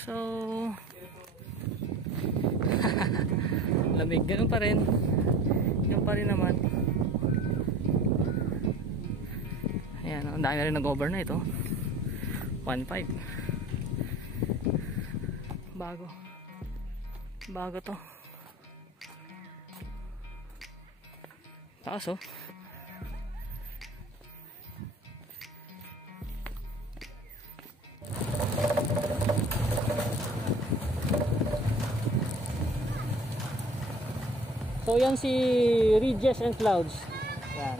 So lamig, ganun pa rin. Ganun pa rin naman. Ayan, ang dami na rin nag-overnight, oh. 1.5. Bago to. Taas, oh. So yan si Ridges and Clouds. Yan.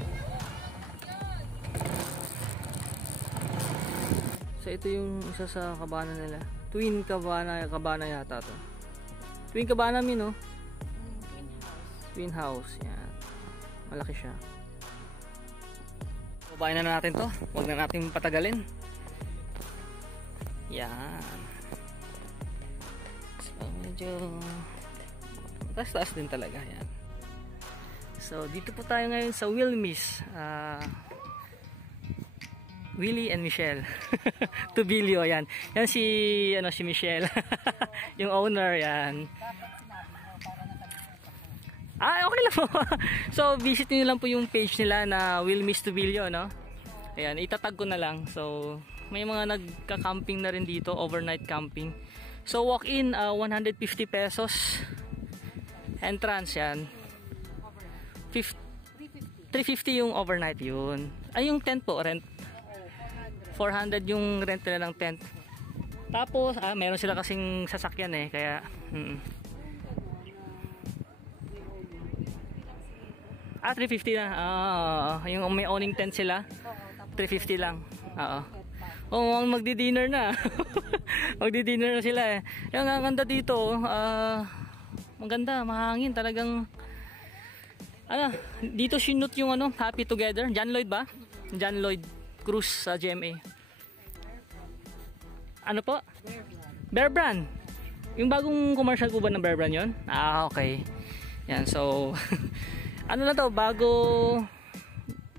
So ito yung isa sa kabana nila. Twin cabana yata to. Twin cabana no? Twin house. Yan. Malaki siya. Babayin na natin to. Huwag na natin patagalin. Yan. So medyo taas-taas din talaga. Yan. So dito po tayo ngayon sa Wilmis. Willie and Michelle. Tubilio, yan. Yan si Michelle. Yung owner, yan. Okay lang po. So visit niyo lang po yung page nila na Wilmis Tubilio, no? Ayan, itatag ko na lang. So may mga nagka-camping na rin dito, overnight camping. So walk in 150 pesos. Entrance yan. 350 yung overnight yun. Ay yung tent po, rent. 400 yung rent nila ng tent. Tapos meron sila kasing sasakyan eh, kaya 350 na. Yung may owning tent sila. 350 lang. Oo. Magdi-dinner na. Magdi-dinner na sila eh. Yung ganda dito, maganda, mahangin talagang. Dito sinut yung Happy Together. John Lloyd ba? John Lloyd Cruz sa GMA. Ano po? Bear Brand. Yung bagong commercial po ba ng Bear Brand yun? Okay. Yan, so ano na to,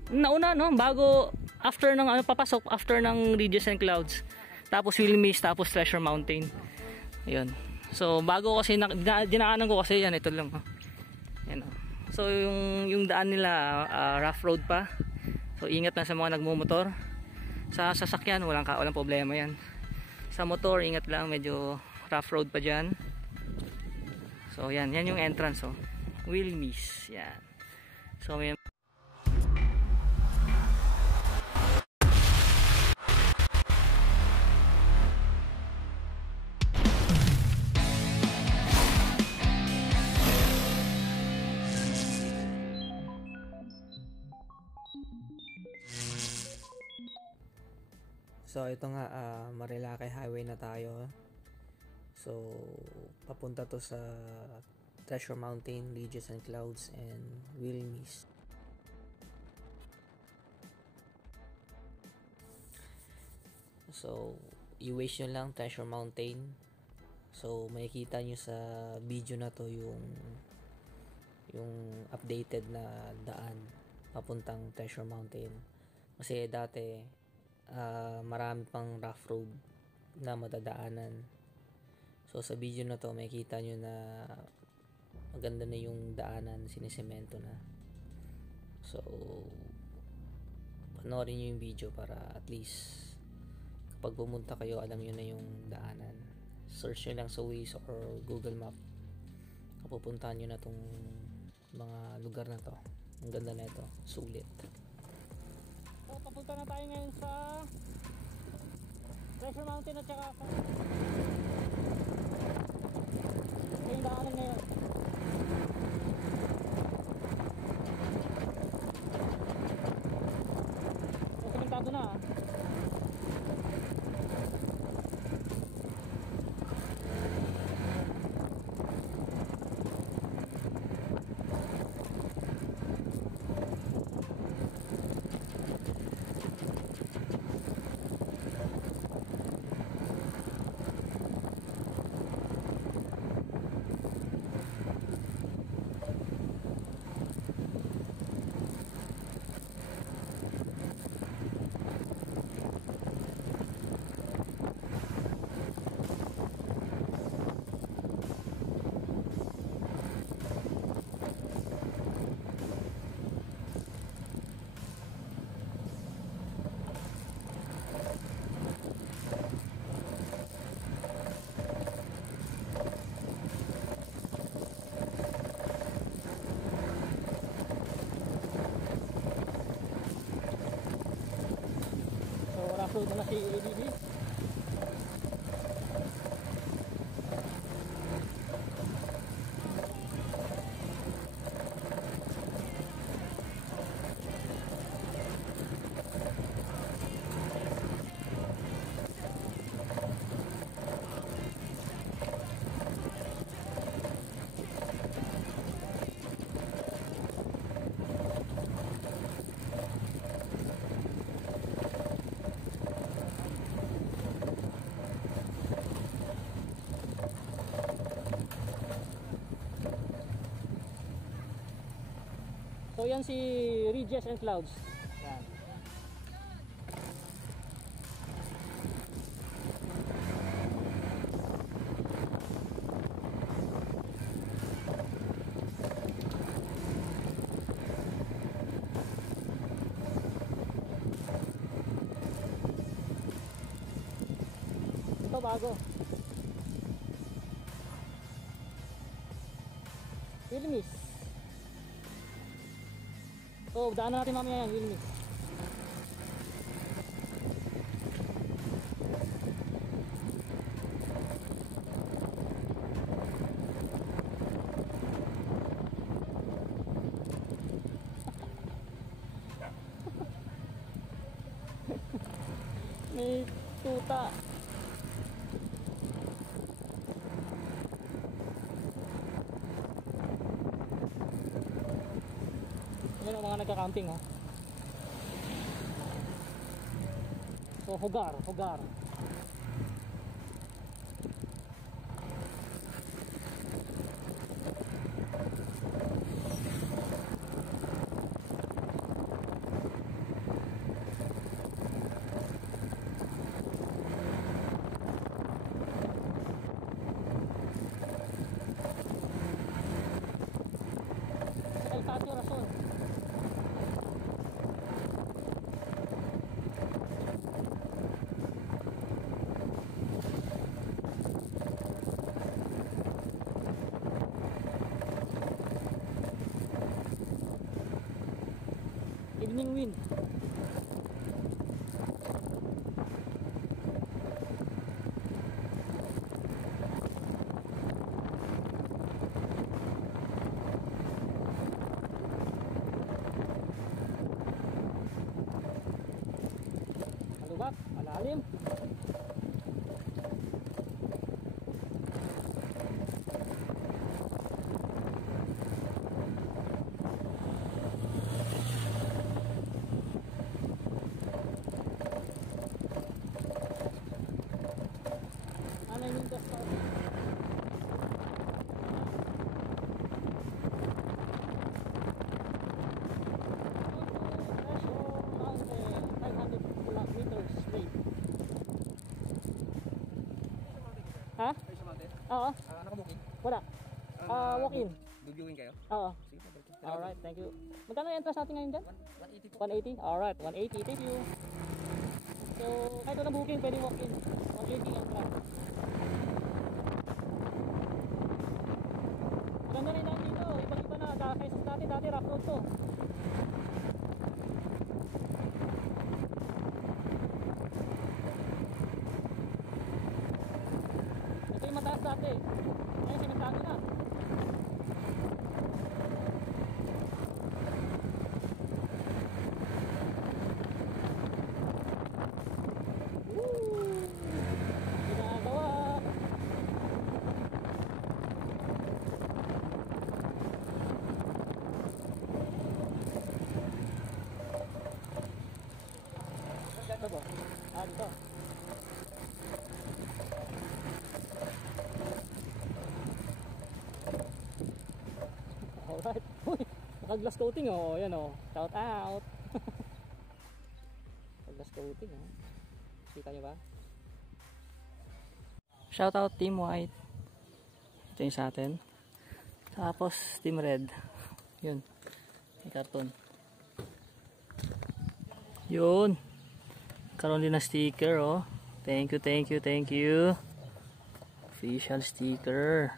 nauna no, bago after ng papasok after ng Ridges and Clouds. Tapos Wilmis, tapos Treasure Mountain. Ayun. So bago kasi dinaanan ko kasi yan, ito lang. Yan. So yung daan nila rough road pa. So ingat na sa mga nagmumotor. Sa sasakyan walang problema yan. Sa motor ingat lang, medyo rough road pa diyan. So yan yung entrance, oh. Wilmis, yan. So may So ito nga, Marilake Highway na tayo. So papunta to sa Treasure Mountain, Ridges and Clouds, and Wilmis. So i-wish nyo lang Treasure Mountain. So makikita nyo sa video na to yung updated na daan papuntang Treasure Mountain. Kasi dati marami pang rough road na madadaanan. So sa video na to makikita nyo na maganda na yung daanan, sinisemento na. So panoorin nyo yung video para at least kapag pumunta kayo alam nyo na yung daanan. Search nyo lang sa Waze or Google Map, pupuntahan nyo na tong mga lugar na to. Ang ganda na ito, sulit. So papunta na tayo ngayon sa Treasure Mountain at saka sa yung daanan ngayon. So sementado na rough road na si ADB. So yan si Ridges and Clouds. Yan. Ito bago. Filmis. So, daan natin mamaya yan, Wilmis. May tuta. Yan ang mga nagka-camping, oh. So hugar. Sa Elcasio Rason. Evening wind. Maluwag, malalim. Ano yung windows ko? Ha? Oo. Naka-booking? Wala. Walk-in. Viewing kayo? Oo. Sige po. Alright, thank you. Magkano yung entrance natin ngayon dyan? 180 po. 180? Alright, 180. Thank you. So, kahit walang booking, pwede walk-in. 180 entrance. Maganda rin natin dito. Iba-iba na. Kaysa sa dati rough road to. Ito yung mataas dati. Ngayon, simentado na. Ginagawa. Ito po. Dito. Alright. Uy, naka-glass coating, oh. Yan, oh. Shout out. Naka-glass coating, oh. Kita nyo ba? Shout out Team White. Ito yung sa atin. Tapos Team Red. Yun. May karton. Yun. Karoon din na sticker, oh. Thank you. Official sticker.